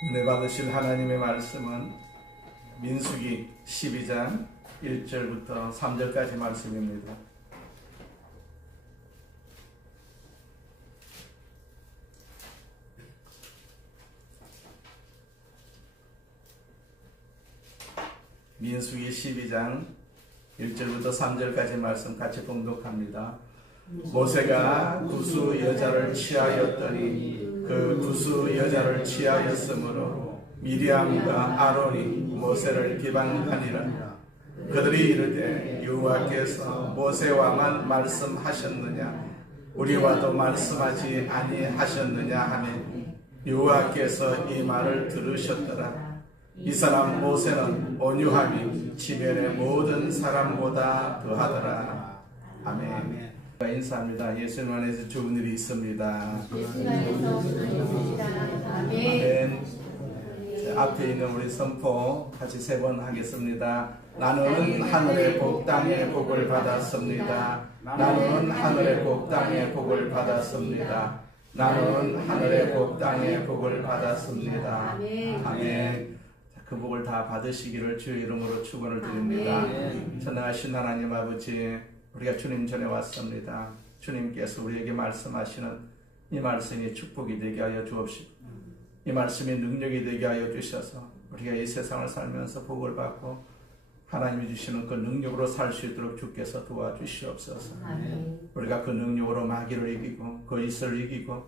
은혜 받으실 하나님의 말씀은 민수기 12장 1절부터 3절까지 말씀입니다. 민수기 12장 1절부터 3절까지 말씀 같이 봉독합니다. 모세가 구수 여자를 취하였더니 그 구수 여자를 취하였으므로 미리암과 아론이 모세를 비방하니라. 그들이 이르되 여호와께서 모세와만 말씀하셨느냐 우리와도 말씀하지 아니하셨느냐 하니 여호와께서 이 말을 들으셨더라. 이 사람 모세는 온유함이 지면의 모든 사람보다 더하더라. 아멘. 인사합니다. 예수님 안에서 좋은 일이 있습니다. 예수님 안에서 좋은 일이 있습니다. 아멘. 앞에 있는 우리 선포 같이 3번 하겠습니다. 나는 하늘의 복 땅의 복을 받았습니다. 나는 하늘의 복 땅의 복을 받았습니다. 나는 하늘의 복 땅의 복을 받았습니다. 아멘. 그 복을 다 받으시기를 주의 이름으로 축원을 드립니다. 전능하신 하나님 아버지, 우리가 주님 전에 왔습니다. 주님께서 우리에게 말씀하시는 이 말씀이 축복이 되게 하여 주옵시고 이 말씀이 능력이 되게 하여 주셔서 우리가 이 세상을 살면서 복을 받고 하나님이 주시는 그 능력으로 살 수 있도록 주께서 도와주시옵소서. 우리가 그 능력으로 마귀를 이기고 거짓을 이기고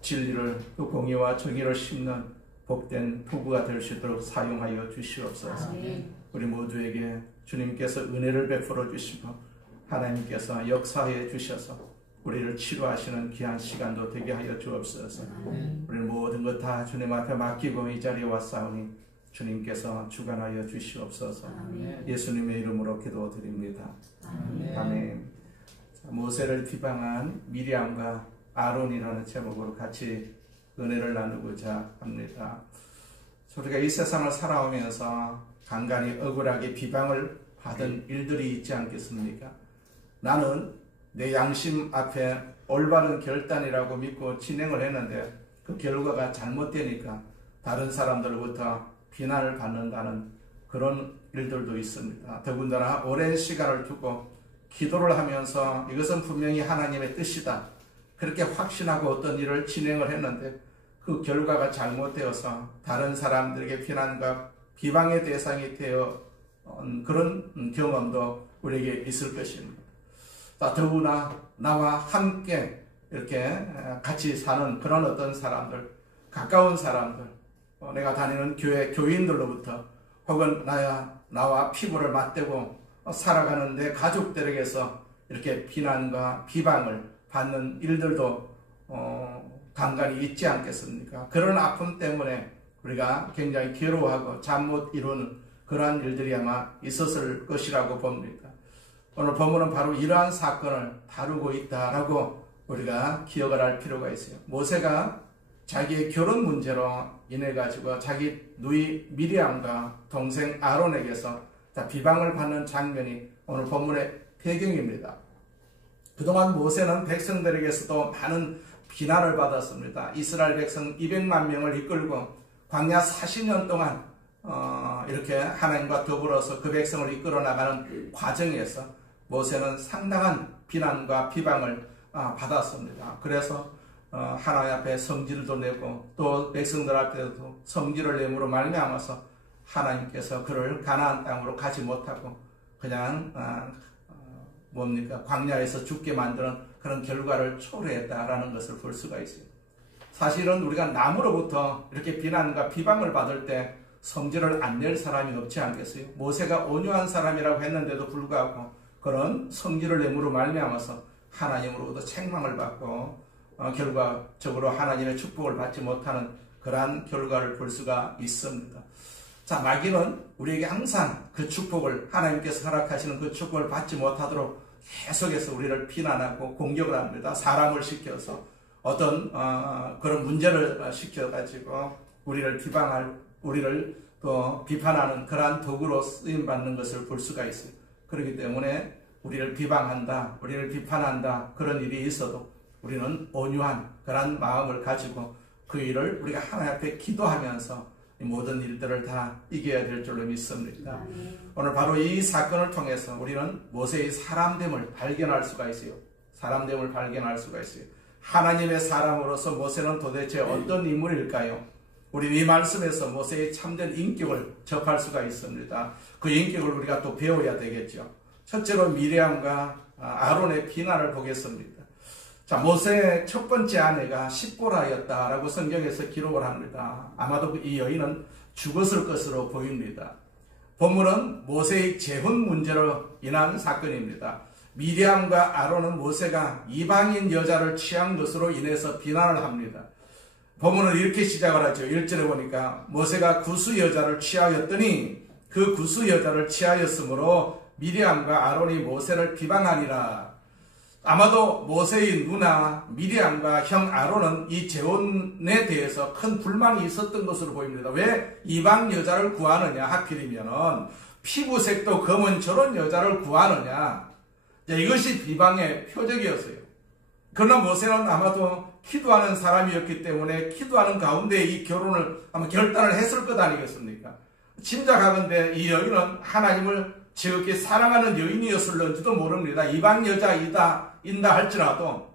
진리를 또 공의와 정의를 심는 복된 부부가 될 수 있도록 사용하여 주시옵소서. 우리 모두에게 주님께서 은혜를 베풀어 주시고 하나님께서 역사해 주셔서 우리를 치료하시는 귀한 시간도 되게 하여 주옵소서. 우리 모든 것 다 주님 앞에 맡기고 이 자리에 왔사오니 주님께서 주관하여 주시옵소서. 예수님의 이름으로 기도드립니다. 아멘. 모세를 비방한 미리암과 아론이라는 제목으로 같이 은혜를 나누고자 합니다. 우리가 이 세상을 살아오면서 간간히 억울하게 비방을 받은 일들이 있지 않겠습니까? 나는 내 양심 앞에 올바른 결단이라고 믿고 진행을 했는데 그 결과가 잘못되니까 다른 사람들로부터 비난을 받는다는 그런 일들도 있습니다. 더군다나 오랜 시간을 두고 기도를 하면서 이것은 분명히 하나님의 뜻이다 그렇게 확신하고 어떤 일을 진행을 했는데 그 결과가 잘못되어서 다른 사람들에게 비난과 비방의 대상이 되어 그런 경험도 우리에게 있을 것입니다. 더구나 나와 함께 이렇게 같이 사는 그런 어떤 사람들, 가까운 사람들, 내가 다니는 교회 교인들로부터 혹은 나와 피부를 맞대고 살아가는 내 가족들에게서 이렇게 비난과 비방을 받는 일들도 간간히 있지 않겠습니까? 그런 아픔 때문에 우리가 굉장히 괴로워하고 잠 못 이루는 그러한 일들이 아마 있었을 것이라고 봅니다. 오늘 본문은 바로 이러한 사건을 다루고 있다라고 우리가 기억을 할 필요가 있어요. 모세가 자기의 결혼 문제로 인해 가지고 자기 누이 미리암과 동생 아론에게서 비방을 받는 장면이 오늘 본문의 배경입니다. 그동안 모세는 백성들에게서도 많은 비난을 받았습니다. 이스라엘 백성 200만 명을 이끌고 광야 40년 동안 이렇게 하나님과 더불어서 그 백성을 이끌어 나가는 과정에서 모세는 상당한 비난과 비방을 받았습니다. 그래서 하나님 앞에 성질도 내고 또 백성들 앞에도 성질을 내므로 말미암아서 하나님께서 그를 가나안 땅으로 가지 못하고 그냥 광야에서 죽게 만드는 그런 결과를 초래했다라는 것을 볼 수가 있어요. 사실은 우리가 남으로부터 이렇게 비난과 비방을 받을 때 성질을 안 낼 사람이 없지 않겠어요? 모세가 온유한 사람이라고 했는데도 불구하고 그런 성질을 내므로 말미암아서 하나님으로부터 책망을 받고 결과적으로 하나님의 축복을 받지 못하는 그러한 결과를 볼 수가 있습니다. 자, 마귀는 우리에게 항상 그 축복을 하나님께서 허락하시는 그 축복을 받지 못하도록 계속해서 우리를 비난하고 공격을 합니다. 사람을 시켜서 어떤 그런 문제를 시켜가지고 우리를 우리를 또 비판하는 그러한 도구로 쓰임받는 것을 볼 수가 있어요. 그렇기 때문에 우리를 비방한다, 우리를 비판한다 그런 일이 있어도 우리는 온유한 그런 마음을 가지고 그 일을 우리가 하나님 앞에 기도하면서 이 모든 일들을 다 이겨야 될 줄로 믿습니다. 오늘 바로 이 사건을 통해서 우리는 모세의 사람됨을 발견할 수가 있어요. 사람됨을 발견할 수가 있어요. 하나님의 사람으로서 모세는 도대체 어떤 인물일까요? 우리 이 말씀에서 모세의 참된 인격을 접할 수가 있습니다. 그 인격을 우리가 또 배워야 되겠죠. 첫째로 미리암과 아론의 비난을 보겠습니다. 자, 모세의 첫 번째 아내가 십보라였다라고 성경에서 기록을 합니다. 아마도 이 여인은 죽었을 것으로 보입니다. 본문은 모세의 재혼 문제로 인한 사건입니다. 미리암과 아론은 모세가 이방인 여자를 취한 것으로 인해서 비난을 합니다. 본문은 이렇게 시작을 하죠. 1절에 보니까 모세가 구스 여자를 취하였더니 그 구스 여자를 취하였으므로 미리암과 아론이 모세를 비방하니라. 아마도 모세의 누나 미리암과 형 아론은 이 재혼에 대해서 큰 불만이 있었던 것으로 보입니다. 왜 이방 여자를 구하느냐, 하필이면은 피부색도 검은 저런 여자를 구하느냐, 이것이 비방의 표적이었어요. 그러나 모세는 아마도 기도하는 사람이었기 때문에 기도하는 가운데 이 결혼을 아마 결단을 했을 것 아니겠습니까? 짐작하건대 이 여인은 하나님을 지극히 사랑하는 여인이었을런지도 모릅니다. 이방 여자이다 인다 할지라도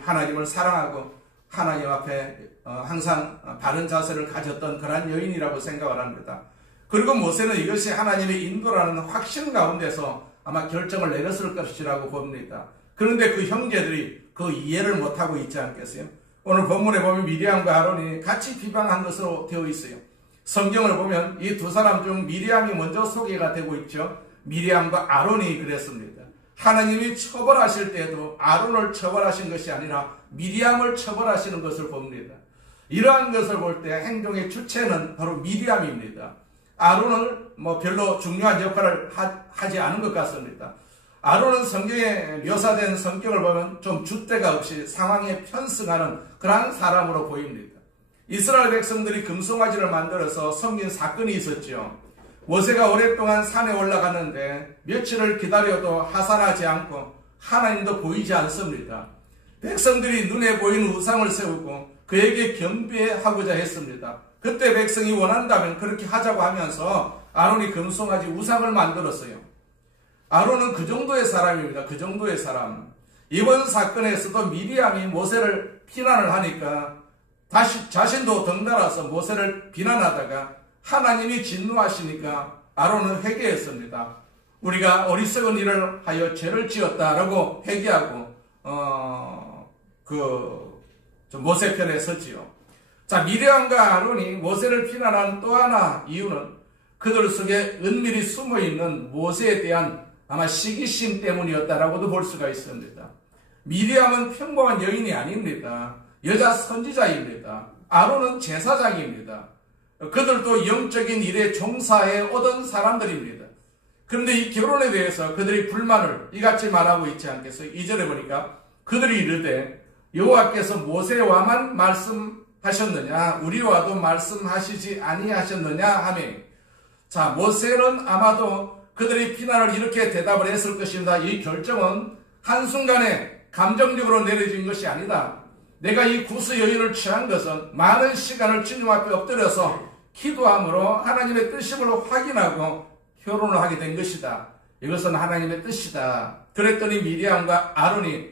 하나님을 사랑하고 하나님 앞에 항상 바른 자세를 가졌던 그러한 여인이라고 생각을 합니다. 그리고 모세는 이것이 하나님의 인도라는 확신 가운데서 아마 결정을 내렸을 것이라고 봅니다. 그런데 그 형제들이 그 이해를 못하고 있지 않겠어요? 오늘 본문에 보면 미리암과 아론이 같이 비방한 것으로 되어 있어요. 성경을 보면 이 두 사람 중 미리암이 먼저 소개가 되고 있죠. 미리암과 아론이 그랬습니다. 하나님이 처벌하실 때도 아론을 처벌하신 것이 아니라 미리암을 처벌하시는 것을 봅니다. 이러한 것을 볼 때 행동의 주체는 바로 미리암입니다. 아론은 별로 중요한 역할을 하지 않은 것 같습니다. 아론은 성경에 묘사된 성격을 보면 좀 줏대가 없이 상황에 편승하는 그러한 사람으로 보입니다. 이스라엘 백성들이 금송아지를 만들어서 섬긴 사건이 있었죠. 모세가 오랫동안 산에 올라갔는데 며칠을 기다려도 하산하지 않고 하나님도 보이지 않습니다. 백성들이 눈에 보이는 우상을 세우고 그에게 경배하고자 했습니다. 그때 백성이 원한다면 그렇게 하자고 하면서 아론이 금송아지 우상을 만들었어요. 아론은 그 정도의 사람입니다. 그 정도의 사람. 이번 사건에서도 미리암이 모세를 비난을 하니까 다시 자신도 덩달아서 모세를 비난하다가 하나님이 진노하시니까 아론은 회개했습니다. 우리가 어리석은 일을 하여 죄를 지었다라고 회개하고 모세 편에 섰지요. 자, 미리암과 아론이 모세를 비난한 또 하나 이유는 그들 속에 은밀히 숨어있는 모세에 대한 아마 시기심 때문이었다라고도 볼 수가 있습니다. 미리암은 평범한 여인이 아닙니다. 여자 선지자입니다. 아론은 제사장입니다. 그들도 영적인 일에 종사해 오던 사람들입니다. 그런데 이 결혼에 대해서 그들이 불만을 이같이 말하고 있지 않겠어요? 2절에 보니까 그들이 이르되 여호와께서 모세와만 말씀하셨느냐 우리와도 말씀하시지 아니하셨느냐 하며, 자, 모세는 아마도 그들이 비난을 이렇게 대답을 했을 것입니다. 이 결정은 한순간에 감정적으로 내려진 것이 아니다. 내가 이 구스 여인을 취한 것은 많은 시간을 주님 앞에 엎드려서 기도함으로 하나님의 뜻임을 확인하고 결혼을 하게 된 것이다. 이것은 하나님의 뜻이다. 그랬더니 미리암과 아론이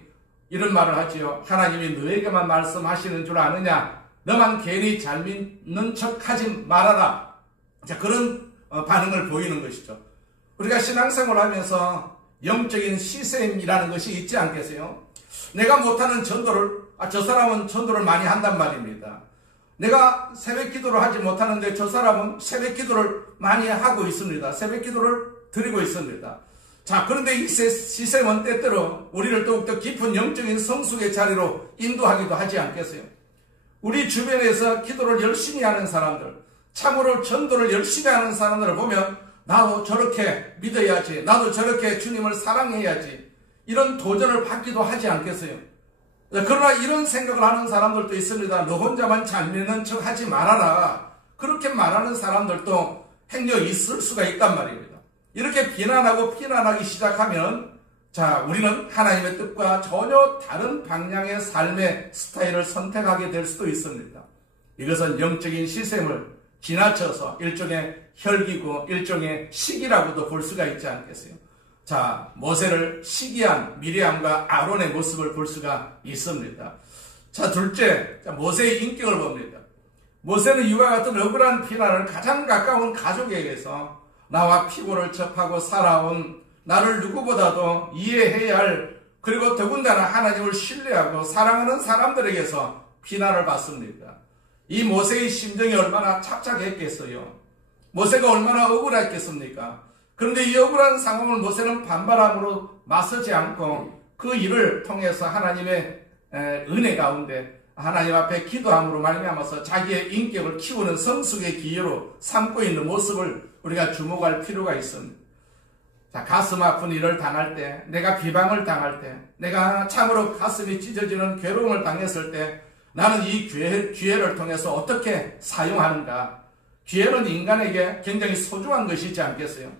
이런 말을 하지요. 하나님이 너에게만 말씀하시는 줄 아느냐? 너만 괜히 잘 믿는 척하지 말아라. 자, 그런 반응을 보이는 것이죠. 우리가 신앙생활을 하면서 영적인 시샘이라는 것이 있지 않겠어요? 내가 못하는 전도를 저 사람은 전도를 많이 한단 말입니다. 내가 새벽 기도를 하지 못하는데 저 사람은 새벽 기도를 많이 하고 있습니다. 새벽 기도를 드리고 있습니다. 자, 그런데 이 시샘은 때때로 우리를 더욱더 깊은 영적인 성숙의 자리로 인도하기도 하지 않겠어요? 우리 주변에서 기도를 열심히 하는 사람들, 참으로 전도를 열심히 하는 사람들을 보면 나도 저렇게 믿어야지, 나도 저렇게 주님을 사랑해야지, 이런 도전을 받기도 하지 않겠어요? 그러나 이런 생각을 하는 사람들도 있습니다. 너 혼자만 잘 믿는 척 하지 말아라. 그렇게 말하는 사람들도 행여 있을 수가 있단 말입니다. 이렇게 비난하고 비난하기 시작하면 자, 우리는 하나님의 뜻과 전혀 다른 방향의 삶의 스타일을 선택하게 될 수도 있습니다. 이것은 영적인 시샘을 지나쳐서 일종의 혈기고 일종의 시기라고도 볼 수가 있지 않겠어요? 자, 모세를 시기한 미리암과 아론의 모습을 볼 수가 있습니다. 자, 둘째, 모세의 인격을 봅니다. 모세는 이와 같은 억울한 피난을 가장 가까운 가족에게서 나와 피고를 접하고 살아온 나를 누구보다도 이해해야 할, 그리고 더군다나 하나님을 신뢰하고 사랑하는 사람들에게서 피난을 받습니다. 이 모세의 심정이 얼마나 착착했겠어요. 모세가 얼마나 억울했겠습니까? 그런데 이 억울한 상황을 모세는 반발함으로 맞서지 않고 그 일을 통해서 하나님의 은혜 가운데 하나님 앞에 기도함으로 말미암아서 자기의 인격을 키우는 성숙의 기회로 삼고 있는 모습을 우리가 주목할 필요가 있습니다. 자, 가슴 아픈 일을 당할 때, 내가 비방을 당할 때, 내가 참으로 가슴이 찢어지는 괴로움을 당했을 때 나는 이 기회를 통해서 어떻게 사용하는가? 기회는 인간에게 굉장히 소중한 것이지 않겠어요?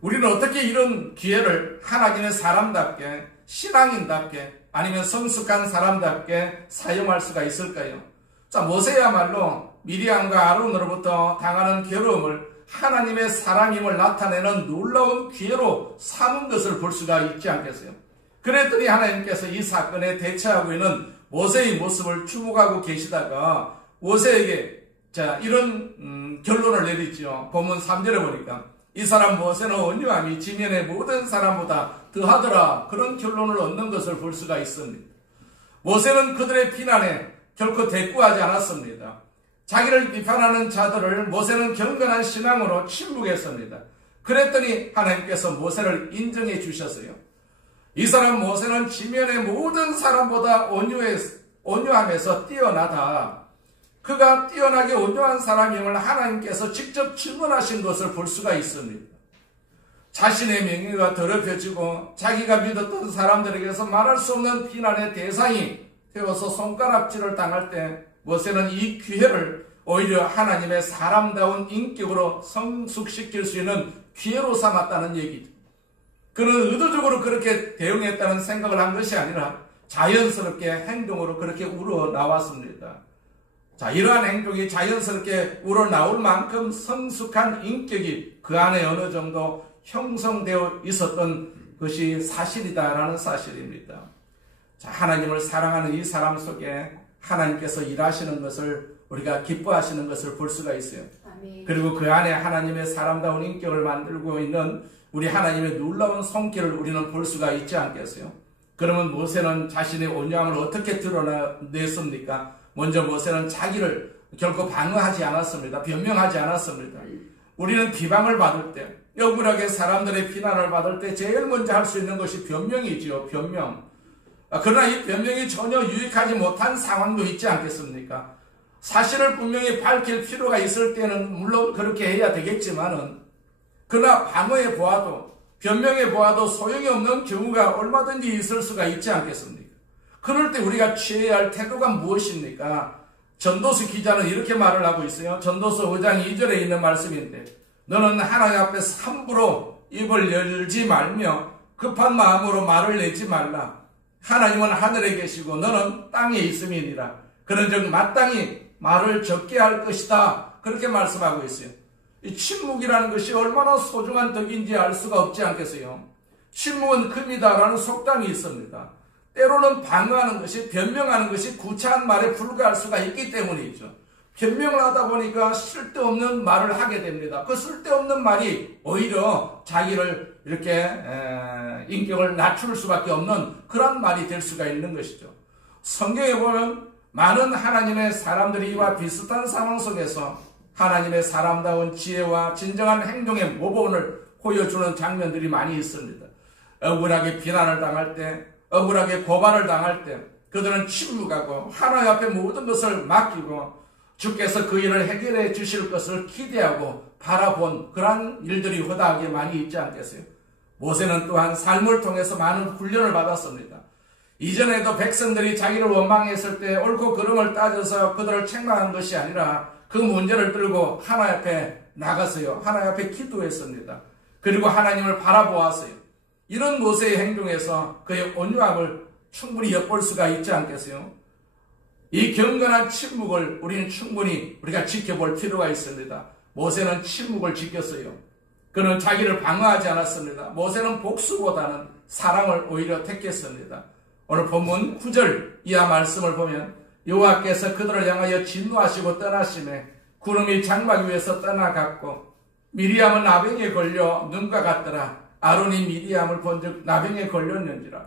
우리는 어떻게 이런 기회를 하나님의 사람답게, 신앙인답게, 아니면 성숙한 사람답게 사용할 수가 있을까요? 자, 모세야말로 미리암과 아론으로부터 당하는 괴로움을 하나님의 사랑임을 나타내는 놀라운 기회로 삼은 것을 볼 수가 있지 않겠어요? 그랬더니 하나님께서 이 사건에 대처하고 있는 모세의 모습을 주목하고 계시다가 모세에게 이런 결론을 내리죠. 본문 3절에 보니까 이 사람 모세는 온유함이 지면의 모든 사람보다 더하더라, 그런 결론을 얻는 것을 볼 수가 있습니다. 모세는 그들의 비난에 결코 대꾸하지 않았습니다. 자기를 비판하는 자들을 모세는 경건한 신앙으로 침묵했습니다. 그랬더니 하나님께서 모세를 인정해 주셨어요. 이 사람 모세는 지면의 모든 사람보다 온유함에서 뛰어나다. 그가 뛰어나게 온유한 사람임을 하나님께서 직접 증언하신 것을 볼 수가 있습니다. 자신의 명예가 더럽혀지고 자기가 믿었던 사람들에게서 말할 수 없는 비난의 대상이 되어서 손가락질을 당할 때 모세는 이 기회를 오히려 하나님의 사람다운 인격으로 성숙시킬 수 있는 기회로 삼았다는 얘기죠. 그는 의도적으로 그렇게 대응했다는 생각을 한 것이 아니라 자연스럽게 행동으로 그렇게 우러나왔습니다. 자, 이러한 행동이 자연스럽게 우러나올 만큼 성숙한 인격이 그 안에 어느 정도 형성되어 있었던 것이 사실이다라는 사실입니다. 자, 하나님을 사랑하는 이 사람 속에 하나님께서 일하시는 것을 우리가 기뻐하시는 것을 볼 수가 있어요. 아멘. 그리고 그 안에 하나님의 사람다운 인격을 만들고 있는 우리 하나님의 놀라운 손길을 우리는 볼 수가 있지 않겠어요? 그러면 모세는 자신의 온유함을 어떻게 드러냈습니까? 먼저 모세는 자기를 결코 방어하지 않았습니다. 변명하지 않았습니다. 우리는 비방을 받을 때, 억울하게 사람들의 비난을 받을 때 제일 먼저 할 수 있는 것이 변명이지요. 변명. 그러나 이 변명이 전혀 유익하지 못한 상황도 있지 않겠습니까? 사실을 분명히 밝힐 필요가 있을 때는 물론 그렇게 해야 되겠지만은, 그러나 방어해 보아도, 변명해 보아도 소용이 없는 경우가 얼마든지 있을 수가 있지 않겠습니까? 그럴 때 우리가 취해야 할 태도가 무엇입니까? 전도서 기자는 이렇게 말을 하고 있어요. 전도서 5장 2절에 있는 말씀인데, 너는 하나님 앞에서 함부로 입을 열지 말며 급한 마음으로 말을 내지 말라. 하나님은 하늘에 계시고 너는 땅에 있음이니라. 그런즉 마땅히 말을 적게 할 것이다. 그렇게 말씀하고 있어요. 이 침묵이라는 것이 얼마나 소중한 덕인지 알 수가 없지 않겠어요? 침묵은 금이다라는 속담이 있습니다. 때로는 방어하는 것이, 변명하는 것이 구차한 말에 불과할 수가 있기 때문이죠. 변명을 하다 보니까 쓸데없는 말을 하게 됩니다. 그 쓸데없는 말이 오히려 자기를 이렇게 인격을 낮출 수밖에 없는 그런 말이 될 수가 있는 것이죠. 성경에 보면 많은 하나님의 사람들이 이와 비슷한 상황 속에서 하나님의 사람다운 지혜와 진정한 행동의 모범을 보여주는 장면들이 많이 있습니다. 억울하게 비난을 당할 때, 억울하게 고발을 당할 때 그들은 침묵하고 하나님 앞에 모든 것을 맡기고 주께서 그 일을 해결해 주실 것을 기대하고 바라본 그러한 일들이 허다하게 많이 있지 않겠어요? 모세는 또한 삶을 통해서 많은 훈련을 받았습니다. 이전에도 백성들이 자기를 원망했을 때 옳고 그름을 따져서 그들을 책망한 것이 아니라 그 문제를 들고 하나님 앞에 나갔어요. 하나님 앞에 기도했습니다. 그리고 하나님을 바라보았어요. 이런 모세의 행동에서 그의 온유함을 충분히 엿볼 수가 있지 않겠어요? 이 경건한 침묵을 우리는 충분히 우리가 지켜볼 필요가 있습니다. 모세는 침묵을 지켰어요. 그는 자기를 방어하지 않았습니다. 모세는 복수보다는 사랑을 오히려 택했습니다. 오늘 본문 9절 이하 말씀을 보면 여호와께서 그들을 향하여 진노하시고 떠나심에 구름이 장막 위에서 떠나갔고 미리암은 나병에 걸려 눈과 같더라. 아론이 미리암을 본즉 나병에 걸렸는지라.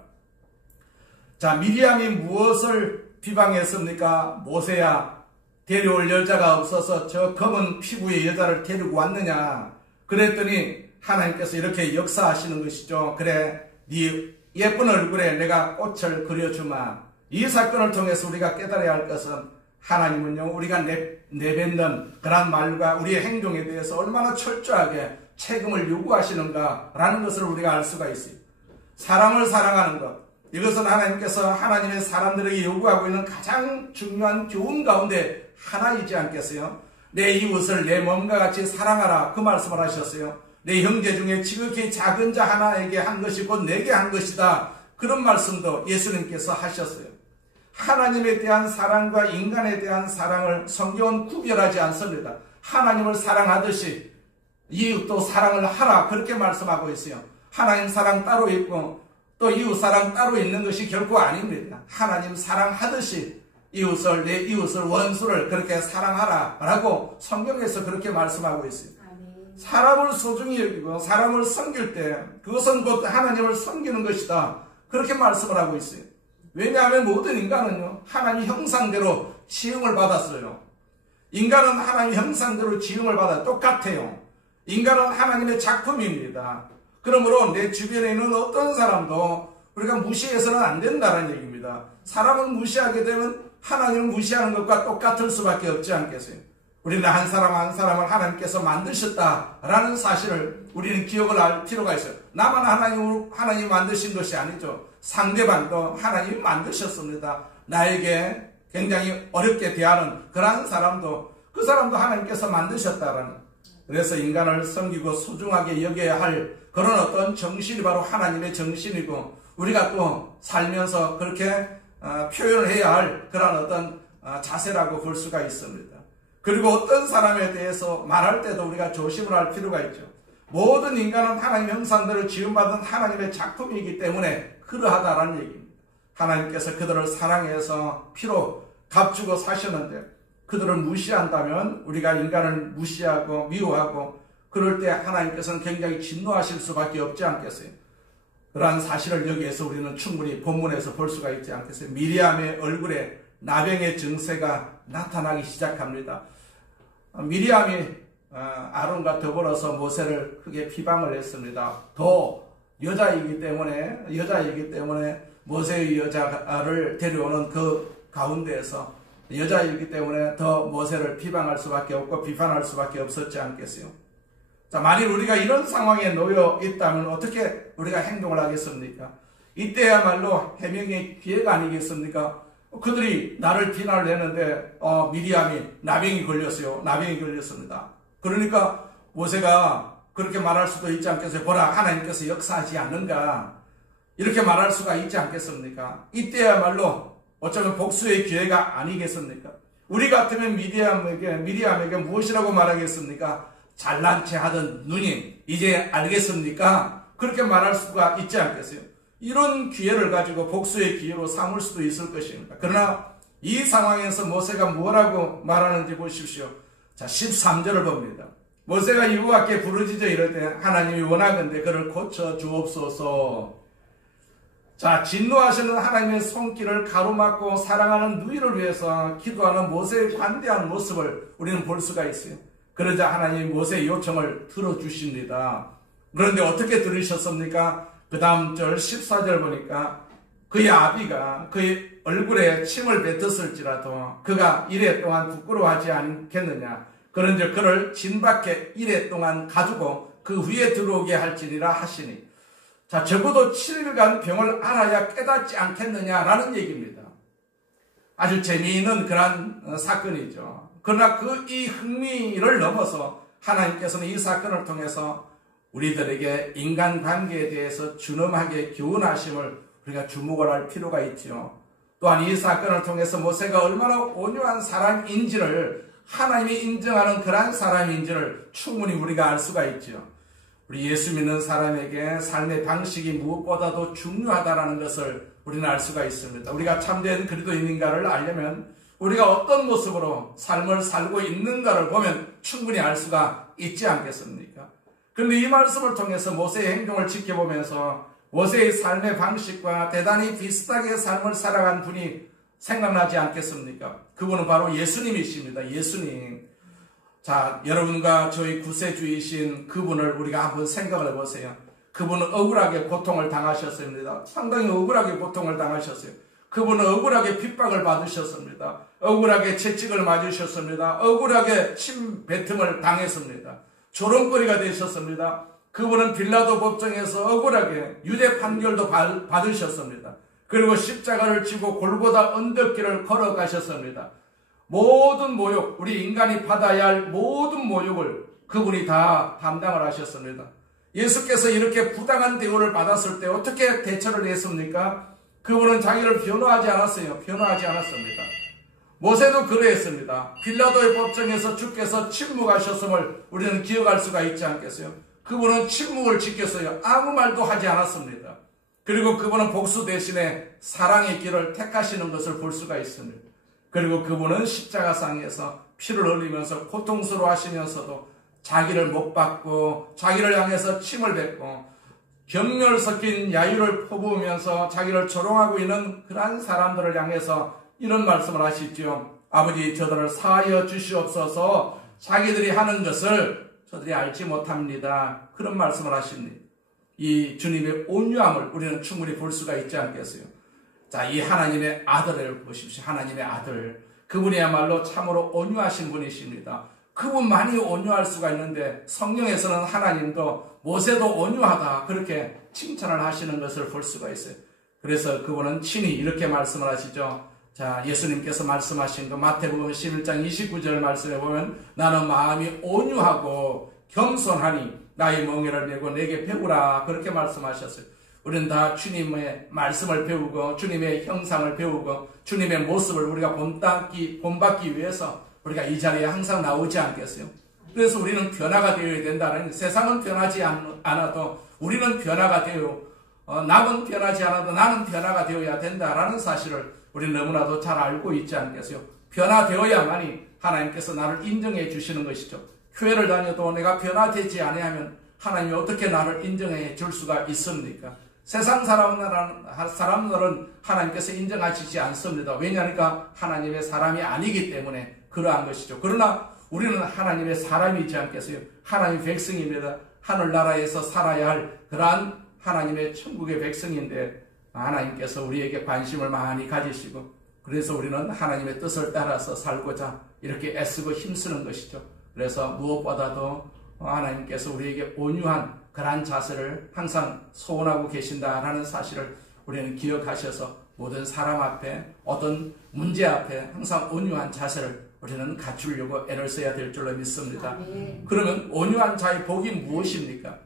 자, 미리암이 무엇을 비방했습니까? 모세야, 데려올 여자가 없어서 저 검은 피부의 여자를 데리고 왔느냐? 그랬더니 하나님께서 이렇게 역사하시는 것이죠. 그래, 네 예쁜 얼굴에 내가 꽃을 그려주마. 이 사건을 통해서 우리가 깨달아야 할 것은 하나님은요, 우리가 내뱉는 그런 말과 우리의 행동에 대해서 얼마나 철저하게 책임을 요구하시는가라는 것을 우리가 알 수가 있어요. 사람을 사랑하는 것, 이것은 하나님께서 하나님의 사람들에게 요구하고 있는 가장 중요한 교훈 가운데 하나이지 않겠어요? 내 이웃을 내 몸과 같이 사랑하라, 그 말씀을 하셨어요. 내 형제 중에 지극히 작은 자 하나에게 한 것이 곧 내게 한 것이다, 그런 말씀도 예수님께서 하셨어요. 하나님에 대한 사랑과 인간에 대한 사랑을 성경은 구별하지 않습니다. 하나님을 사랑하듯이 이웃도 사랑을 하라, 그렇게 말씀하고 있어요. 하나님 사랑 따로 있고 또 이웃 사랑 따로 있는 것이 결코 아닙니다. 하나님 사랑하듯이 이웃을, 내 이웃을, 원수를 그렇게 사랑하라 라고 성경에서 그렇게 말씀하고 있어요. 사람을 소중히 여기고 사람을 섬길 때 그것은 곧 하나님을 섬기는 것이다, 그렇게 말씀을 하고 있어요. 왜냐하면 모든 인간은요, 하나님 형상대로 지음을 받았어요. 인간은 하나님 형상대로 지음을 받아 똑같아요. 인간은 하나님의 작품입니다. 그러므로 내 주변에 있는 어떤 사람도 우리가 무시해서는 안 된다는 얘기입니다. 사람을 무시하게 되면 하나님을 무시하는 것과 똑같을 수밖에 없지 않겠어요? 우리는 한 사람 한 사람을 하나님께서 만드셨다라는 사실을 우리는 기억을 할 필요가 있어요. 나만 하나님이 만드신 것이 아니죠. 상대방도 하나님이 만드셨습니다. 나에게 굉장히 어렵게 대하는 그러한 사람도, 그 사람도 하나님께서 만드셨다라는. 그래서 인간을 섬기고 소중하게 여겨야 할 그런 어떤 정신이 바로 하나님의 정신이고, 우리가 또 살면서 그렇게 표현을 해야 할 그런 어떤 자세라고 볼 수가 있습니다. 그리고 어떤 사람에 대해서 말할 때도 우리가 조심을 할 필요가 있죠. 모든 인간은 하나님 형상대로 지음받은 하나님의 작품이기 때문에 그러하다라는 얘기입니다. 하나님께서 그들을 사랑해서 피로 값주고 사셨는데 그들을 무시한다면 우리가 인간을 무시하고 미워하고 그럴 때 하나님께서는 굉장히 진노하실 수밖에 없지 않겠어요? 그러한 사실을 여기에서 우리는 충분히 본문에서 볼 수가 있지 않겠어요? 미리암의 얼굴에 나병의 증세가 나타나기 시작합니다. 미리암이 아론과 더불어서 모세를 크게 비방을 했습니다. 더 여자이기 때문에 모세의 여자를 데려오는 그 가운데에서 여자이기 때문에 더 모세를 비방할 수밖에 없고 비판할 수밖에 없었지 않겠어요? 자, 만일 우리가 이런 상황에 놓여 있다면 어떻게 우리가 행동을 하겠습니까? 이때야말로 해명의 기회가 아니겠습니까? 그들이 나를 비난을 했는데 미리암이 나병이 걸렸어요. 나병이 걸렸습니다. 그러니까 모세가 그렇게 말할 수도 있지 않겠어요? 보라, 하나님께서 역사하지 않는가, 이렇게 말할 수가 있지 않겠습니까? 이때야말로 어쩌면 복수의 기회가 아니겠습니까? 우리 같으면 미리암에게 무엇이라고 말하겠습니까? 잘난 체 하던 누님, 이제 알겠습니까? 그렇게 말할 수가 있지 않겠어요? 이런 기회를 가지고 복수의 기회로 삼을 수도 있을 것입니다. 그러나 이 상황에서 모세가 뭐라고 말하는지 보십시오. 자, 13절을 봅니다. 모세가 여호와께 부르짖어 이럴 때 하나님이 원하건대 그를 고쳐 주옵소서. 자, 진노하시는 하나님의 손길을 가로막고 사랑하는 누이를 위해서 기도하는 모세의 관대한 모습을 우리는 볼 수가 있어요. 그러자 하나님이 모세의 요청을 들어주십니다. 그런데 어떻게 들으셨습니까? 그 다음 절 14절 보니까 그의 아비가 그의 얼굴에 침을 뱉었을지라도 그가 이래 동안 부끄러워하지 않겠느냐. 그런즉 그를 진 밖에 이래 동안 가두고 그 위에 들어오게 할지니라 하시니. 자, 적어도 7일간 병을 알아야 깨닫지 않겠느냐라는 얘기입니다. 아주 재미있는 그런 사건이죠. 그러나 이 흥미를 넘어서 하나님께서는 이 사건을 통해서 우리들에게 인간관계에 대해서 준엄하게 교훈하심을 우리가 주목을 할 필요가 있지요. 또한 이 사건을 통해서 모세가 얼마나 온유한 사람인지를, 하나님이 인정하는 그러한 사람인지를 충분히 우리가 알 수가 있지요. 우리 예수 믿는 사람에게 삶의 방식이 무엇보다도 중요하다는 것을 우리는 알 수가 있습니다. 우리가 참된 그리스도인인가를 알려면 우리가 어떤 모습으로 삶을 살고 있는가를 보면 충분히 알 수가 있지 않겠습니까? 그런데 이 말씀을 통해서 모세의 행동을 지켜보면서 모세의 삶의 방식과 대단히 비슷하게 삶을 살아간 분이 생각나지 않겠습니까? 그분은 바로 예수님이십니다. 예수님. 자, 여러분과 저희 구세주이신 그분을 우리가 한번 생각을 해보세요. 그분은 억울하게 고통을 당하셨습니다. 상당히 억울하게 고통을 당하셨어요. 그분은 억울하게 핍박을 받으셨습니다. 억울하게 채찍을 맞으셨습니다. 억울하게 침뱉음을 당했습니다. 조롱거리가 되셨습니다. 그분은 빌라도 법정에서 억울하게 유죄 판결도 받으셨습니다. 그리고 십자가를 지고 골고다 언덕길을 걸어가셨습니다. 모든 모욕, 우리 인간이 받아야 할 모든 모욕을 그분이 다 담당을 하셨습니다. 예수께서 이렇게 부당한 대우를 받았을 때 어떻게 대처를 했습니까? 그분은 자기를 변호하지 않았어요. 변호하지 않았습니다. 모세도 그러했습니다. 빌라도의 법정에서 주께서 침묵하셨음을 우리는 기억할 수가 있지 않겠어요? 그분은 침묵을 지켰어요. 아무 말도 하지 않았습니다. 그리고 그분은 복수 대신에 사랑의 길을 택하시는 것을 볼 수가 있습니다. 그리고 그분은 십자가상에서 피를 흘리면서 고통스러워 하시면서도 자기를 못 받고 자기를 향해서 침을 뱉고 경멸 섞인 야유를 퍼부으면서 자기를 조롱하고 있는 그러한 사람들을 향해서 이런 말씀을 하시죠. 아버지, 저들을 사하여 주시옵소서. 자기들이 하는 것을 저들이 알지 못합니다. 그런 말씀을 하십니다. 이 주님의 온유함을 우리는 충분히 볼 수가 있지 않겠어요? 자, 이 하나님의 아들을 보십시오. 하나님의 아들. 그분이야말로 참으로 온유하신 분이십니다. 그분만이 온유할 수가 있는데 성경에서는 하나님도 모세도 온유하다 그렇게 칭찬을 하시는 것을 볼 수가 있어요. 그래서 그분은 친히 이렇게 말씀을 하시죠. 자, 예수님께서 말씀하신 거 마태복음 11장 29절 말씀에 보면 나는 마음이 온유하고 겸손하니 나의 멍에를 메고 내게 배우라 그렇게 말씀하셨어요. 우리는 다 주님의 말씀을 배우고 주님의 형상을 배우고 주님의 모습을 우리가 본받기 위해서 우리가 이 자리에 항상 나오지 않겠어요? 그래서 우리는 변화가 되어야 된다는, 세상은 변하지 않아도 우리는 변화가 되어, 남은 변하지 않아도 나는 변화가 되어야 된다라는 사실을 우리는 너무나도 잘 알고 있지 않겠어요? 변화되어야만이 하나님께서 나를 인정해 주시는 것이죠. 교회를 다녀도 내가 변화되지 아니하면 하나님이 어떻게 나를 인정해 줄 수가 있습니까? 세상 사람들은 하나님께서 인정하시지 않습니다. 왜냐하니까 하나님의 사람이 아니기 때문에 그러한 것이죠. 그러나 우리는 하나님의 사람이지 않겠어요? 하나님의 백성입니다. 하늘나라에서 살아야 할 그러한 하나님의 천국의 백성인데 하나님께서 우리에게 관심을 많이 가지시고 그래서 우리는 하나님의 뜻을 따라서 살고자 이렇게 애쓰고 힘쓰는 것이죠. 그래서 무엇보다도 하나님께서 우리에게 온유한 그러한 자세를 항상 소원하고 계신다라는 사실을 우리는 기억하셔서 모든 사람 앞에 어떤 문제 앞에 항상 온유한 자세를 우리는 갖추려고 애를 써야 될 줄로 믿습니다. 그러면 온유한 자의 복이 무엇입니까?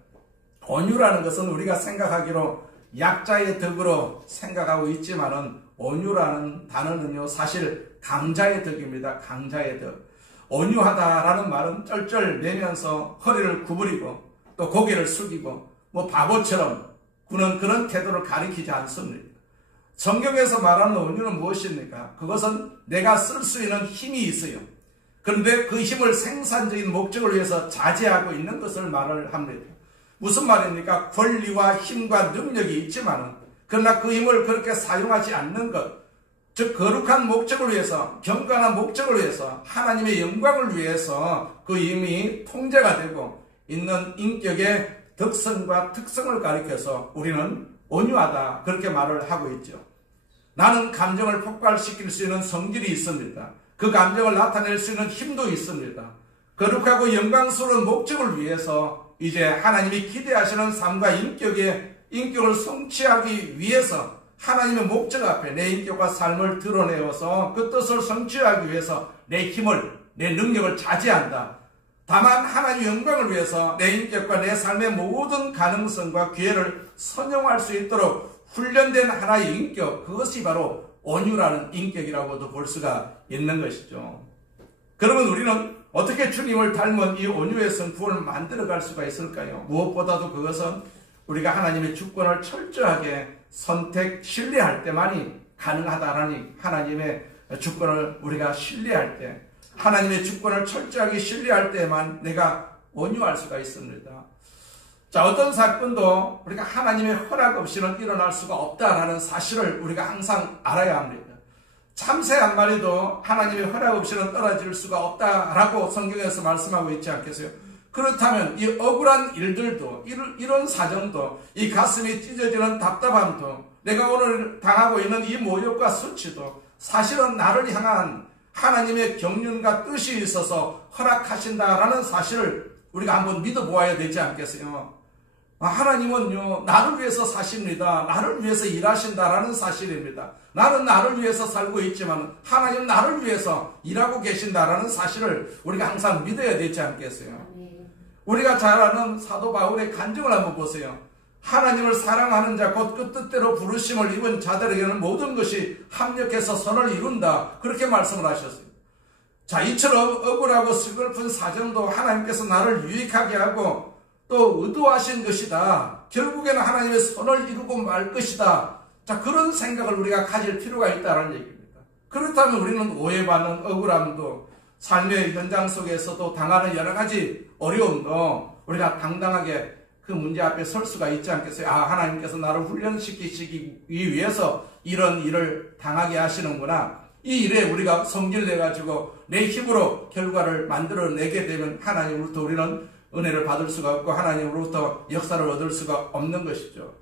온유라는 것은 우리가 생각하기로 약자의 덕으로 생각하고 있지만은 온유라는 단어는요 사실 강자의 덕입니다. 강자의 덕. 온유하다라는 말은 쩔쩔 매면서 허리를 구부리고 또 고개를 숙이고 뭐 바보처럼 구는 그런 태도를 가리키지 않습니다. 성경에서 말하는 온유는 무엇입니까? 그것은 내가 쓸 수 있는 힘이 있어요. 그런데 그 힘을 생산적인 목적을 위해서 자제하고 있는 것을 말을 합니다. 무슨 말입니까? 권리와 힘과 능력이 있지만 그러나 그 힘을 그렇게 사용하지 않는 것, 즉 거룩한 목적을 위해서, 경건한 목적을 위해서, 하나님의 영광을 위해서 그 힘이 통제가 되고 있는 인격의 덕성과 특성을 가리켜서 우리는 온유하다 그렇게 말을 하고 있죠. 나는 감정을 폭발시킬 수 있는 성질이 있습니다. 그 감정을 나타낼 수 있는 힘도 있습니다. 거룩하고 영광스러운 목적을 위해서 이제 하나님이 기대하시는 삶과 인격을 성취하기 위해서 하나님의 목적 앞에 내 인격과 삶을 드러내어서 그 뜻을 성취하기 위해서 내 힘을, 내 능력을 자제한다. 다만 하나님의 영광을 위해서 내 인격과 내 삶의 모든 가능성과 기회를 선용할 수 있도록 훈련된 하나의 인격, 그것이 바로 온유라는 인격이라고도 볼 수가 있는 것이죠. 그러면 우리는 어떻게 주님을 닮은 이 온유의 성품을 만들어갈 수가 있을까요? 무엇보다도 그것은 우리가 하나님의 주권을 철저하게 선택, 신뢰할 때만이 가능하다라니, 하나님의 주권을 우리가 신뢰할 때, 하나님의 주권을 철저하게 신뢰할 때만 내가 온유할 수가 있습니다. 자, 어떤 사건도 우리가 하나님의 허락 없이는 일어날 수가 없다라는 사실을 우리가 항상 알아야 합니다. 참새 한 마리도 하나님의 허락 없이는 떨어질 수가 없다라고 성경에서 말씀하고 있지 않겠어요? 그렇다면 이 억울한 일들도, 이런 사정도, 이 가슴이 찢어지는 답답함도, 내가 오늘 당하고 있는 이 모욕과 수치도 사실은 나를 향한 하나님의 경륜과 뜻이 있어서 허락하신다라는 사실을 우리가 한번 믿어보아야 되지 않겠어요? 하나님은요, 나를 위해서 사십니다. 나를 위해서 일하신다라는 사실입니다. 나는 나를 위해서 살고 있지만 하나님 나를 위해서 일하고 계신다라는 사실을 우리가 항상 믿어야 되지 않겠어요? 우리가 잘 아는 사도 바울의 간증을 한번 보세요. 하나님을 사랑하는 자, 곧 그 뜻대로 부르심을 입은 자들에게는 모든 것이 합력해서 선을 이룬다. 그렇게 말씀을 하셨어요. 자, 이처럼 억울하고 슬픈 사정도 하나님께서 나를 유익하게 하고 또 의도하신 것이다. 결국에는 하나님의 선을 이루고 말 것이다. 자, 그런 생각을 우리가 가질 필요가 있다는 얘기입니다. 그렇다면 우리는 오해받는 억울함도, 삶의 현장 속에서도 당하는 여러 가지 어려움도 우리가 당당하게 그 문제 앞에 설 수가 있지 않겠어요? 하나님께서 나를 훈련시키시기 위해서 이런 일을 당하게 하시는구나. 이 일에 우리가 성질 내가지고 내 힘으로 결과를 만들어내게 되면 하나님으로부터 우리는 은혜를 받을 수가 없고 하나님으로부터 역사를 얻을 수가 없는 것이죠.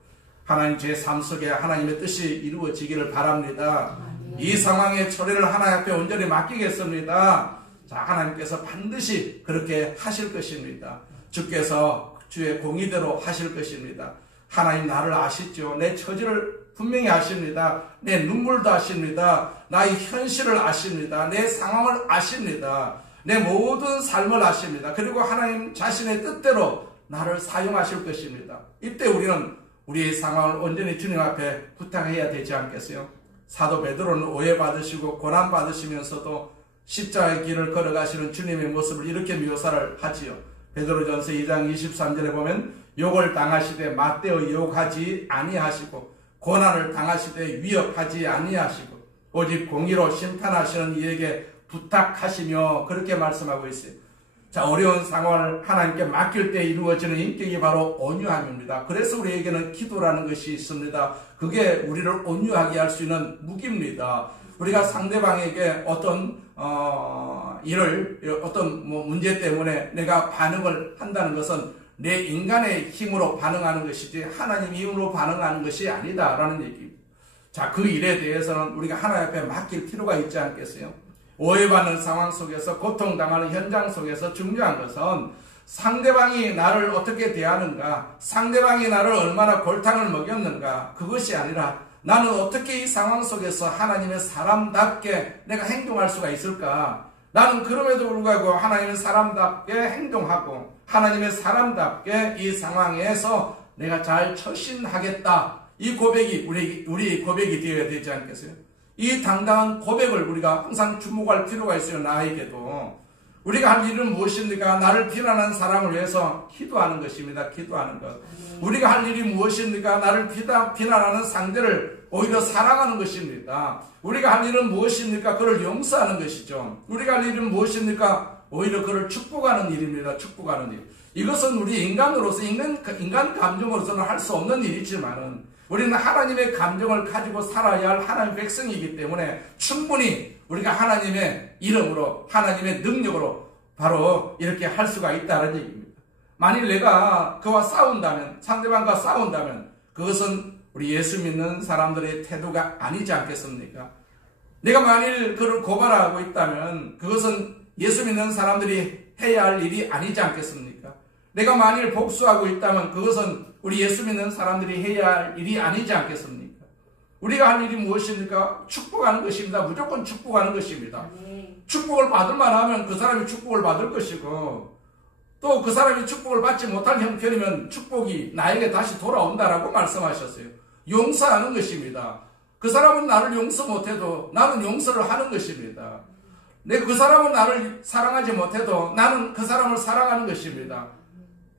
하나님 제 삶 속에 하나님의 뜻이 이루어지기를 바랍니다. 이 상황의 처리를 하나님 앞에 온전히 맡기겠습니다. 자, 하나님께서 반드시 그렇게 하실 것입니다. 주께서 주의 공의대로 하실 것입니다. 하나님 나를 아시죠? 내 처지를 분명히 아십니다. 내 눈물도 아십니다. 나의 현실을 아십니다. 내 상황을 아십니다. 내 모든 삶을 아십니다. 그리고 하나님 자신의 뜻대로 나를 사용하실 것입니다. 이때 우리는 우리의 상황을 온전히 주님 앞에 부탁해야 되지 않겠어요? 사도 베드로는 오해받으시고 고난받으시면서도 십자가의 길을 걸어가시는 주님의 모습을 이렇게 묘사를 하지요. 베드로전서 2장 23절에 보면 욕을 당하시되 맞대어 유혹하지 아니하시고 고난을 당하시되 위협하지 아니하시고 오직 공의로 심판하시는 이에게 부탁하시며 그렇게 말씀하고 있어요. 자, 어려운 상황을 하나님께 맡길 때 이루어지는 인격이 바로 온유함입니다. 그래서 우리에게는 기도라는 것이 있습니다. 그게 우리를 온유하게 할 수 있는 무기입니다. 우리가 상대방에게 어떤 문제 때문에 내가 반응을 한다는 것은 내 인간의 힘으로 반응하는 것이지 하나님의 힘으로 반응하는 것이 아니다라는 얘기입니다. 자, 그 일에 대해서는 우리가 하나님 앞에 맡길 필요가 있지 않겠어요? 오해받는 상황 속에서, 고통당하는 현장 속에서 중요한 것은 상대방이 나를 어떻게 대하는가, 상대방이 나를 얼마나 골탕을 먹였는가, 그것이 아니라 나는 어떻게 이 상황 속에서 하나님의 사람답게 내가 행동할 수가 있을까? 나는 그럼에도 불구하고 하나님의 사람답게 행동하고 하나님의 사람답게 이 상황에서 내가 잘 처신하겠다. 이 고백이 우리 고백이 되어야 되지 않겠어요? 이 당당한 고백을 우리가 항상 주목할 필요가 있어요. 나에게도. 우리가 할 일은 무엇입니까? 나를 비난하는 사람을 위해서 기도하는 것입니다. 기도하는 것. 우리가 할 일이 무엇입니까? 나를 비난하는 상대를 오히려 사랑하는 것입니다. 우리가 할 일은 무엇입니까? 그를 용서하는 것이죠. 우리가 할 일은 무엇입니까? 오히려 그를 축복하는 일입니다. 축복하는 일. 이것은 우리 인간으로서, 인간 감정으로서는 할 수 없는 일이지만은 우리는 하나님의 감정을 가지고 살아야 할 하나님의 백성이기 때문에 충분히 우리가 하나님의 이름으로, 하나님의 능력으로 바로 이렇게 할 수가 있다는 얘기입니다. 만일 내가 그와 싸운다면, 상대방과 싸운다면 그것은 우리 예수 믿는 사람들의 태도가 아니지 않겠습니까? 내가 만일 그를 고발하고 있다면 그것은 예수 믿는 사람들이 해야 할 일이 아니지 않겠습니까? 내가 만일 복수하고 있다면 그것은 우리 예수 믿는 사람들이 해야 할 일이 아니지 않겠습니까? 우리가 할 일이 무엇입니까? 축복하는 것입니다. 무조건 축복하는 것입니다. 축복을 받을 만하면 그 사람이 축복을 받을 것이고, 또 그 사람이 축복을 받지 못할 형편이면 축복이 나에게 다시 돌아온다라고 말씀하셨어요. 용서하는 것입니다. 그 사람은 나를 용서 못해도 나는 용서를 하는 것입니다. 그 사람은 나를 사랑하지 못해도 나는 그 사람을 사랑하는 것입니다.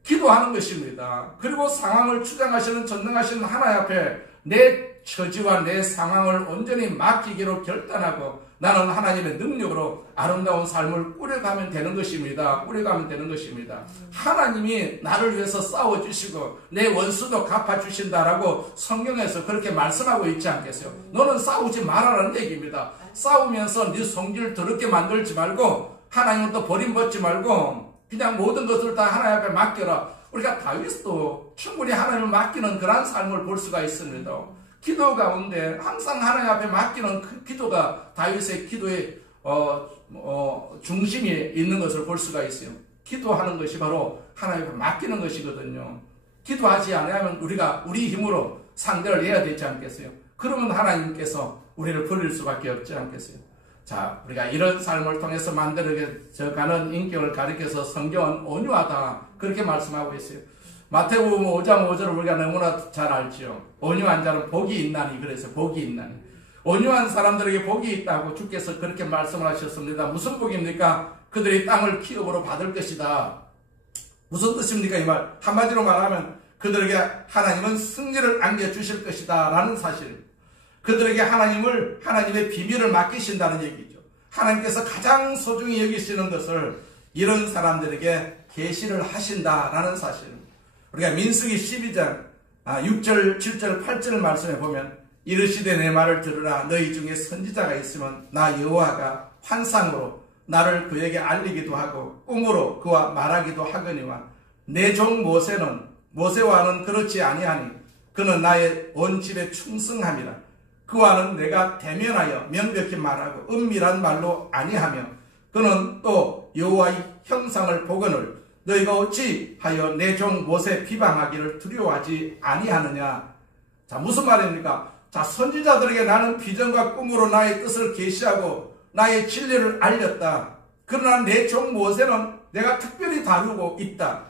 기도하는 것입니다. 그리고 상황을 추정하시는 전능하시는 하나님 앞에 내 처지와 내 상황을 온전히 맡기기로 결단하고 나는 하나님의 능력으로 아름다운 삶을 꾸려가면 되는 것입니다. 꾸려가면 되는 것입니다. 하나님이 나를 위해서 싸워주시고 내 원수도 갚아주신다라고 성경에서 그렇게 말씀하고 있지 않겠어요? 너는 싸우지 말아라는 얘기입니다. 싸우면서 네 성질 더럽게 만들지 말고 하나님을 또 버림받지 말고 그냥 모든 것을 다 하나님 앞에 맡겨라. 우리가 다윗도 충분히 하나님을 맡기는 그런 삶을 볼 수가 있습니다. 기도 가운데 항상 하나님 앞에 맡기는 그 기도가 다윗의 기도의 중심이 있는 것을 볼 수가 있어요. 기도하는 것이 바로 하나님 앞에 맡기는 것이거든요. 기도하지 않으면 우리가 우리 힘으로 상대를 해야 되지 않겠어요? 그러면 하나님께서 우리를 버릴 수밖에 없지 않겠어요? 자, 우리가 이런 삶을 통해서 만들어가는 인격을 가리켜서 성경은 온유하다 그렇게 말씀하고 있어요. 마태복음 5장 5절을 우리가 너무나 잘 알지요. 온유한 자는 복이 있나니, 그래서 복이 있나니. 온유한 사람들에게 복이 있다고 주께서 그렇게 말씀을 하셨습니다. 무슨 복입니까? 그들이 땅을 기업으로 받을 것이다. 무슨 뜻입니까? 이 말 한마디로 말하면 그들에게 하나님은 승리를 안겨주실 것이다 라는 사실입니다. 그들에게 하나님의 비밀을 맡기신다는 얘기죠. 하나님께서 가장 소중히 여기시는 것을 이런 사람들에게 계시를 하신다라는 사실입니다. 우리가 민수기 12장 6절, 7절, 8절 말씀에 보면 이르시되 내 말을 들으라. 너희 중에 선지자가 있으면 나 여호와가 환상으로 나를 그에게 알리기도 하고 꿈으로 그와 말하기도 하거니와 내 종 모세와는 그렇지 아니하니 그는 나의 온 집에 충성함이라. 그와는 내가 대면하여 명백히 말하고 은밀한 말로 아니하며 그는 또 여호와의 형상을 보거늘 너희가 어찌하여 내 종 모세 비방하기를 두려워하지 아니하느냐. 자, 무슨 말입니까? 자, 선지자들에게 나는 비전과 꿈으로 나의 뜻을 계시하고 나의 진리를 알렸다. 그러나 내 종 모세는 내가 특별히 다루고 있다.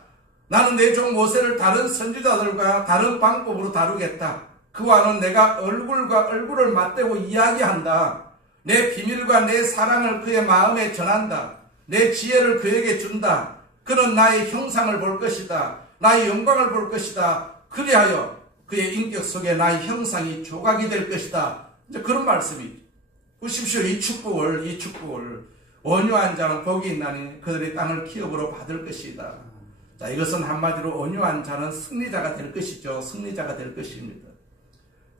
나는 내 종 모세를 다른 선지자들과 다른 방법으로 다루겠다. 그와는 내가 얼굴과 얼굴을 맞대고 이야기한다. 내 비밀과 내 사랑을 그의 마음에 전한다. 내 지혜를 그에게 준다. 그는 나의 형상을 볼 것이다. 나의 영광을 볼 것이다. 그리하여 그의 인격 속에 나의 형상이 조각이 될 것이다. 이제 그런 말씀이죠. 보십시오. 이 축복을 온유한 자는 복이 있나니 그들의 땅을 기업으로 받을 것이다. 자, 이것은 한마디로 온유한 자는 승리자가 될 것이죠. 승리자가 될 것입니다.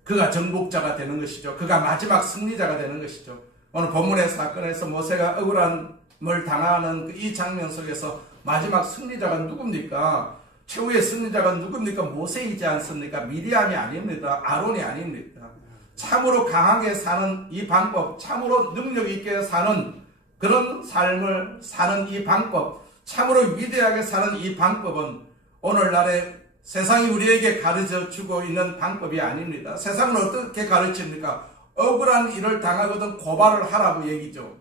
그가 정복자가 되는 것이죠. 그가 마지막 승리자가 되는 것이죠. 오늘 본문의 사건에서 모세가 억울함을 당하는 이 장면 속에서 마지막 승리자가 누굽니까? 최후의 승리자가 누굽니까? 모세이지 않습니까? 미리암이 아닙니다. 아론이 아닙니다. 참으로 강하게 사는 이 방법, 참으로 능력 있게 사는 그런 삶을 사는 이 방법, 참으로 위대하게 사는 이 방법은 오늘날의 세상이 우리에게 가르쳐주고 있는 방법이 아닙니다. 세상은 어떻게 가르칩니까? 억울한 일을 당하거든 고발을 하라고 얘기죠.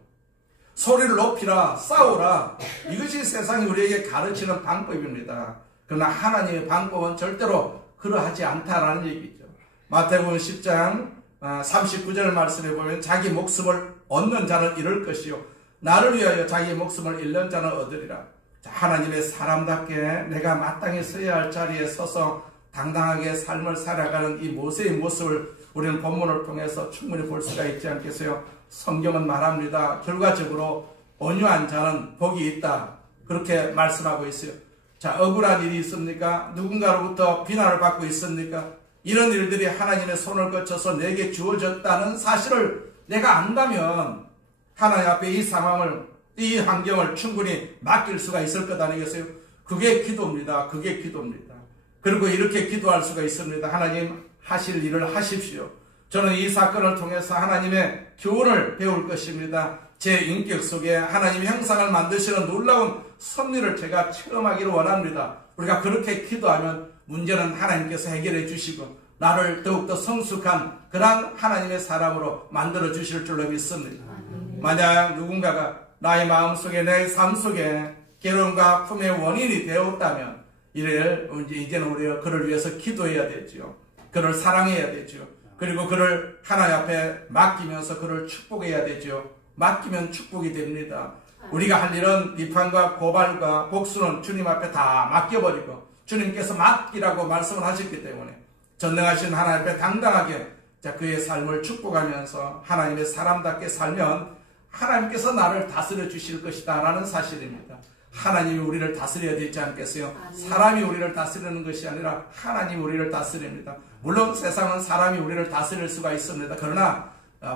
소리를 높이라, 싸우라. 이것이 세상이 우리에게 가르치는 방법입니다. 그러나 하나님의 방법은 절대로 그러하지 않다라는 얘기죠. 마태복음 10장 39절 말씀에 보면 자기 목숨을 얻는 자는 잃을 것이요 나를 위하여 자기 목숨을 잃는 자는 얻으리라. 자, 하나님의 사람답게 내가 마땅히 서야 할 자리에 서서 당당하게 삶을 살아가는 이 모세의 모습을 우리는 본문을 통해서 충분히 볼 수가 있지 않겠어요? 성경은 말합니다. 결과적으로 온유한 자는 복이 있다. 그렇게 말씀하고 있어요. 자, 억울한 일이 있습니까? 누군가로부터 비난을 받고 있습니까? 이런 일들이 하나님의 손을 거쳐서 내게 주어졌다는 사실을 내가 안다면 하나님 앞에 이 상황을, 이 환경을 충분히 맡길 수가 있을 것 아니겠어요? 그게 기도입니다. 그게 기도입니다. 그리고 이렇게 기도할 수가 있습니다. 하나님 하실 일을 하십시오. 저는 이 사건을 통해서 하나님의 교훈을 배울 것입니다. 제 인격 속에 하나님의 형상을 만드시는 놀라운 섭리를 제가 체험하기를 원합니다. 우리가 그렇게 기도하면 문제는 하나님께서 해결해 주시고 나를 더욱더 성숙한 그런 하나님의 사람으로 만들어 주실 줄로 믿습니다. 만약 누군가가 나의 마음속에 내 삶 속에 괴로움과 아픔의 원인이 되었다면 이제는 우리가 그를 위해서 기도해야 되지요. 그를 사랑해야 되지요. 그리고 그를 하나님 앞에 맡기면서 그를 축복해야 되지요. 맡기면 축복이 됩니다. 우리가 할 일은 비판과 고발과 복수는 주님 앞에 다 맡겨버리고 주님께서 맡기라고 말씀을 하셨기 때문에 전능하신 하나님 앞에 당당하게 그의 삶을 축복하면서 하나님의 사람답게 살면 하나님께서 나를 다스려 주실 것이다 라는 사실입니다. 하나님이 우리를 다스려야 되지 않겠어요? 사람이 우리를 다스리는 것이 아니라 하나님이 우리를 다스립니다. 물론 세상은 사람이 우리를 다스릴 수가 있습니다. 그러나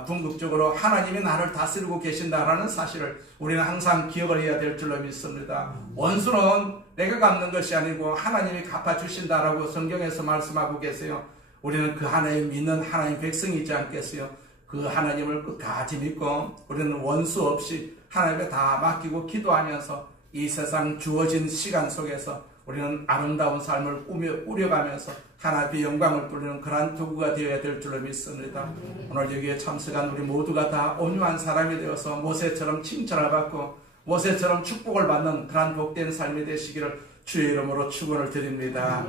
궁극적으로 하나님이 나를 다스리고 계신다라는 사실을 우리는 항상 기억을 해야 될 줄로 믿습니다. 원수는 내가 갚는 것이 아니고 하나님이 갚아주신다라고 성경에서 말씀하고 계세요. 우리는 그 하나님 믿는 하나님 백성이지 않겠어요? 그 하나님을 끝까지 믿고 우리는 원수 없이 하나님께 다 맡기고 기도하면서 이 세상 주어진 시간 속에서 우리는 아름다운 삶을 꾸려가면서 하나님의 영광을 돌리는 그러한 도구가 되어야 될 줄로 믿습니다. 오늘 여기에 참석한 우리 모두가 다 온유한 사람이 되어서 모세처럼 칭찬을 받고 모세처럼 축복을 받는 그러한 복된 삶이 되시기를 주의 이름으로 축원을 드립니다.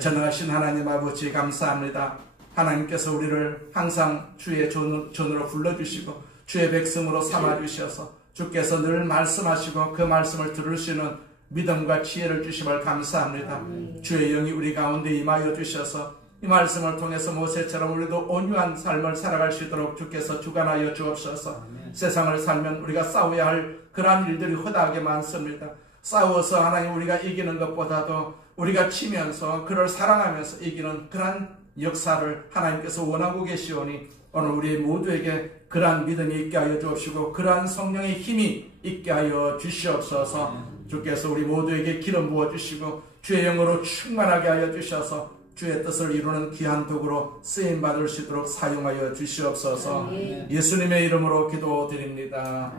전능하신 하나님 아버지 감사합니다. 하나님께서 우리를 항상 주의 존으로 불러주시고 주의 백성으로 삼아주셔서 주께서 늘 말씀하시고 그 말씀을 들을 수 있는 믿음과 지혜를 주심을 감사합니다. 주의 영이 우리 가운데 임하여 주셔서 이 말씀을 통해서 모세처럼 우리도 온유한 삶을 살아갈 수 있도록 주께서 주관하여 주옵소서. 세상을 살면 우리가 싸워야 할 그러한 일들이 허다하게 많습니다. 싸워서 하나님 우리가 이기는 것보다도 우리가 치면서 그를 사랑하면서 이기는 그러한 역사를 하나님께서 원하고 계시오니 오늘 우리 모두에게 그러한 믿음이 있게 하여 주옵시고 그러한 성령의 힘이 있게 하여 주시옵소서. 주께서 우리 모두에게 기름 부어주시고 주의 영으로 충만하게 하여 주셔서 주의 뜻을 이루는 귀한 도구로 쓰임받을 수 있도록 사용하여 주시옵소서. 예수님의 이름으로 기도드립니다.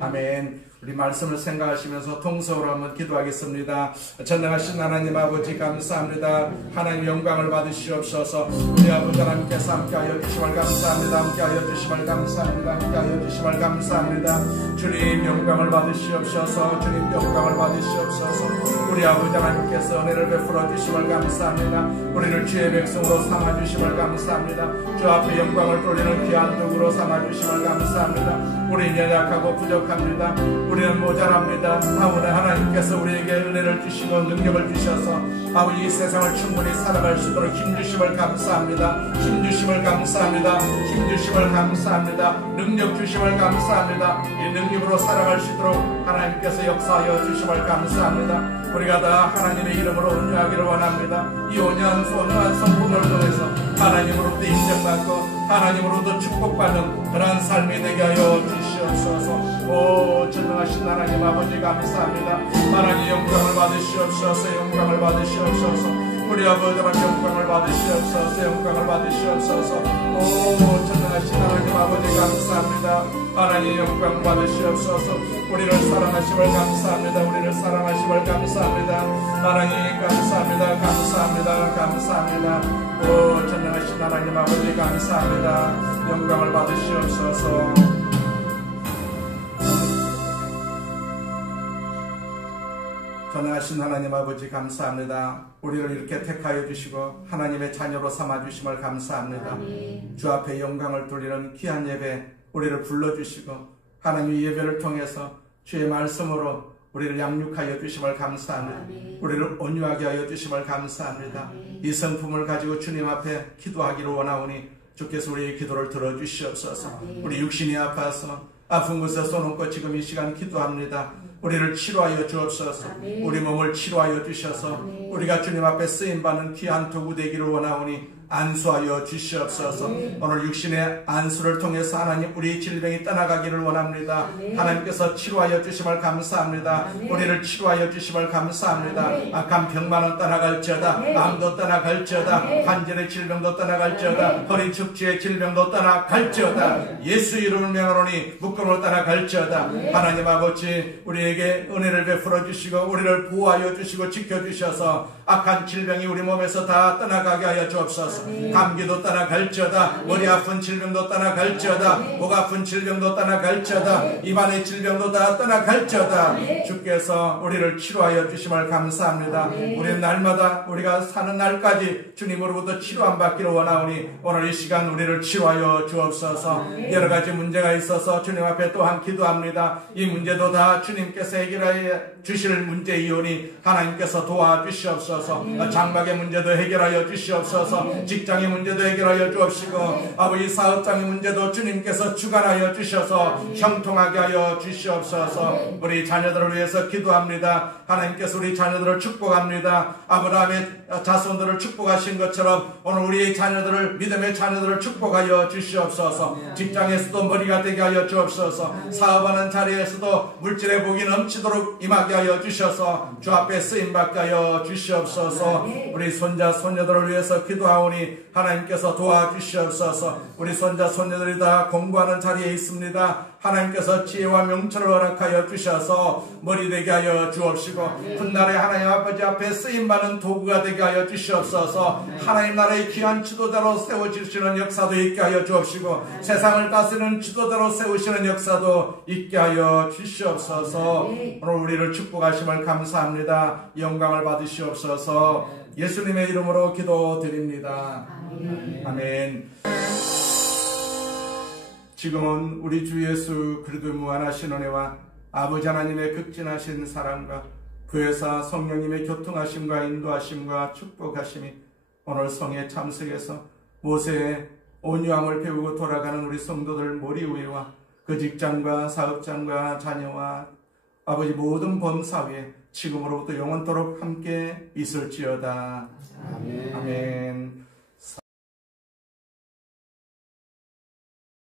아멘. 우리 말씀을 생각하시면서 통성으로 한번 기도하겠습니다. 전능하신 하나님 아버지 감사합니다. 하나님 영광을 받으시옵소서. 우리 아버지 하나님께서 함께하여 주심을 감사합니다. 함께하여 주심을 감사합니다. 함께하여 주심을 감사합니다. 주님 영광을 받으시옵소서. 주님 영광을 받으시옵소서. 우리 아버지 하나님께서 은혜를 베풀어 주심을 감사합니다. 우리를 주의 백성으로 삼아주심을 감사합니다. 주 앞에 영광을 돌리는 귀한 도구로 삼아주심을 감사합니다. 우리는 연약하고 부족합니다. 우리는 모자랍니다. 하오나 하나님께서 우리에게 은혜를 주시고 능력을 주셔서 아버지 이 세상을 충분히 살아갈 수 있도록 힘주심을 감사합니다. 힘주심을 감사합니다. 힘주심을 감사합니다. 능력 주심을 감사합니다. 이 능력으로 살아갈 수 있도록 하나님께서 역사하여 주심을 감사합니다. 우리가 다 하나님의 이름으로 온유하기를 원합니다. 이 온유한 성품을 통해서 하나님으로부터 인정받고 하나님으로부터 축복받는 그러한 삶이 되게 하여 주시옵소서. 오 전능하신 하나님 아버지 감사합니다. 하나님 영광을 받으시옵소서. 영광을 받으시옵소서. 우리 아버지 하나님 영광을 받으시옵소서. 영광을 받으시옵소서. 오 전능하신 하나님 아버지 감사합니다. 하나님 영광 받으시옵소서. 우리를 사랑하심을 감사합니다. 우리를 사랑하심을 감사합니다. 하나님 감사합니다. 감사합니다. 감사합니다. 오 전능하신 하나님 아버지 감사합니다. 영광을 받으시옵소서. 전능하신 하나님 아버지 감사합니다. 우리를 이렇게 택하여 주시고 하나님의 자녀로 삼아주심을 감사합니다. 주 앞에 영광을 돌리는 귀한 예배 우리를 불러주시고 하나님의 예배를 통해서 주의 말씀으로 우리를 양육하여 주심을 감사합니다. 우리를 온유하게 하여 주심을 감사합니다. 이 성품을 가지고 주님 앞에 기도하기를 원하오니 주께서 우리의 기도를 들어주시옵소서. 우리 육신이 아파서 아픈 곳에 손얹고 지금 이 시간 기도합니다. 우리를 치료하여 주옵소서. 우리 몸을 치료하여 주셔서 우리가 주님 앞에 쓰임받는 귀한 도구 되기를 원하오니 안수하여 주시옵소서. 오늘 육신의 안수를 통해서 하나님 우리 질병이 떠나가기를 원합니다. 하나님께서 치료하여 주심을 감사합니다. 우리를 치료하여 주심을 감사합니다. 악한 병만은 떠나갈지어다. 암도 떠나갈지어다. 관절의 질병도 떠나갈지어다. 허리 척추의 질병도 떠나갈지어다. 예수 이름을 명하노니 묶음을 떠나갈지어다. 하나님 아버지 우리에게 은혜를 베풀어 주시고 우리를 보호하여 주시고 지켜주셔서 악한 질병이 우리 몸에서 다 떠나가게 하여 주옵소서. 감기도 떠나갈지어다. 머리 아픈 질병도 떠나갈지어다. 목 아픈 질병도 떠나갈지어다. 입안의 질병도 다 떠나갈지어다. 주께서 우리를 치료하여 주심을 감사합니다. 우리는 날마다 우리가 사는 날까지 주님으로부터 치료함 받기를 원하오니 오늘 이 시간 우리를 치료하여 주옵소서. 여러 가지 문제가 있어서 주님 앞에 또한 기도합니다. 이 문제도 다 주님께서 해결하여 주실 문제이오니 하나님께서 도와주시옵소서. 장막의 문제도 해결하여 주시옵소서. 직장의 문제도 해결하여 주옵시고 아버지 사업장의 문제도 주님께서 주관하여 주셔서 형통하게 하여 주시옵소서. 우리 자녀들을 위해서 기도합니다. 하나님께서 우리 자녀들을 축복합니다. 아브라함의 자손들을 축복하신 것처럼 오늘 우리의 자녀들을 믿음의 자녀들을 축복하여 주시옵소서. 직장에서도 머리가 되게 하여 주옵소서. 사업하는 자리에서도 물질의 복이 넘치도록 임하게 하여 주셔서 주 앞에 쓰임받게 하여 주시옵소서. 우리 손자 손녀들을 위해서 기도하오니 하나님께서 도와주시옵소서. 우리 손자 손녀들이 다 공부하는 자리에 있습니다. 하나님께서 지혜와 명철을 허락하여 주셔서 머리 되게 하여 주옵시고 훗날에 하나님 아버지 앞에 쓰임받는 도구가 되게 하여 주시옵소서. 하나님 나라의 귀한 지도자로 세워주시는 역사도 있게 하여 주옵시고 세상을 다스리는 지도자로 세우시는 역사도 있게 하여 주시옵소서. 오늘 우리를 축복하심을 감사합니다. 영광을 받으시옵소서. 예수님의 이름으로 기도드립니다. 아멘. 지금은 우리 주 예수 그리스도의 무한하신 은혜와 아버지 하나님의 극진하신 사랑과 교회사 성령님의 교통하심과 인도하심과 축복하심이 오늘 성회 참석해서 모세의 온유함을 배우고 돌아가는 우리 성도들 머리 위에와 그 직장과 사업장과 자녀와 아버지 모든 범사위에 지금으로부터 영원토록 함께 있을지어다. 아멘. 아멘.